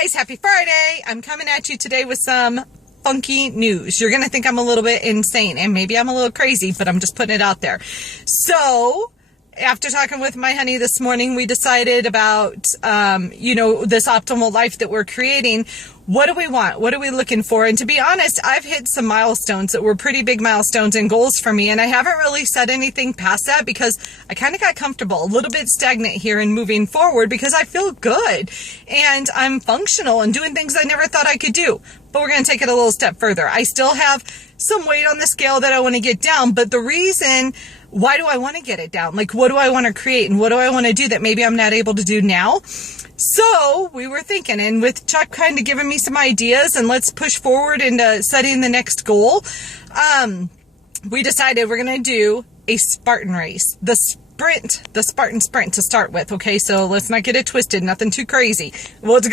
Guys, happy Friday. I'm coming at you today with some funky news. You're going to think I'm a little bit insane, and maybe I'm a little crazy, but I'm just putting it out there. So, after talking with my honey this morning, we decided about, this optimal life that we're creating. What do we want? What are we looking for? And to be honest, I've hit some milestones that were pretty big milestones and goals for me. And I haven't really said anything past that because I kind of got comfortable, a little bit stagnant here and moving forward because I feel good and I'm functional and doing things I never thought I could do. But we're going to take it a little step further. I still have some weight on the scale that I want to get down. But the reason, why do I want to get it down? Like, what do I want to create and what do I want to do that maybe I'm not able to do now? So we were thinking, and with Chuck kind of giving me some ideas and let's push forward into setting the next goal, we decided we're going to do a Spartan race, the Spartan sprint to start with. Okay, so let's not get it twisted, nothing too crazy. Well, it's